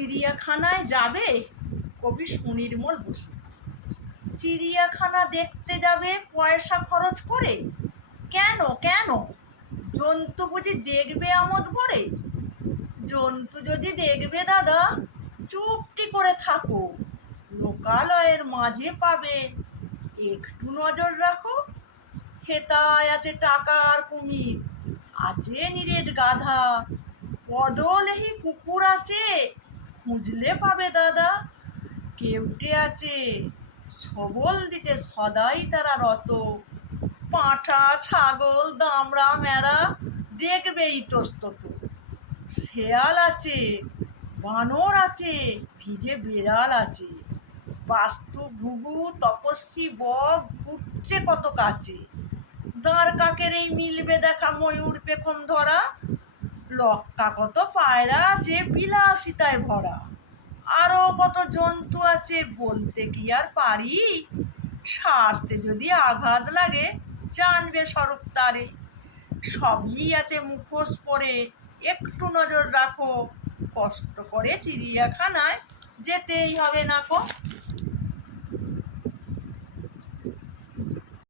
চিড়িয়াখানায় যাবে কবি সুনির্মল বসু। চিড়িয়াখানা দেখতে যাবে পয়সা খরচ করে? কেন কেন? জন্তু বুঝি দেখবে আমোদ ভরে? জন্তু যদি দেখবে দাদা, চুপটি করে থাকো। লোকালয়ের মাঝে পাবে, একটু নজর রাখো। হেতায় আছে টাকার কুমির, আছে নিরেট গাধা, পদলেহি কুকুর আছে, খুঁজলে পাবে দাদা। কেউটে আছে, ছবল দিতে সদাই তারা রত। পাঁঠা, ছাগল, দামড়া, ম্যাড়া দেখবে ইতস্তত। শেয়াল আছে, বানর আছে, ভিজে বেড়াল আছে, বাস্তু ঘুঘু তপস্বী বক ঘুরছে কত কাছে। দাঁড় কাকের এই মিলবে দেখা ময়ূর পেখম ধরা, লক্কা কত পায়রা আছে বিলাসিতায় ভরা। আরো কত জন্তু আছে বলতে কি আর পারি, স্বার্থে যদি আঘাত লাগে জানবে স্বরূপ তারে। সবই আছে মুখোশ পরে, একটু নজর রাখো। কষ্ট করে চিড়িয়াখানায় যেতেই হবে না কো।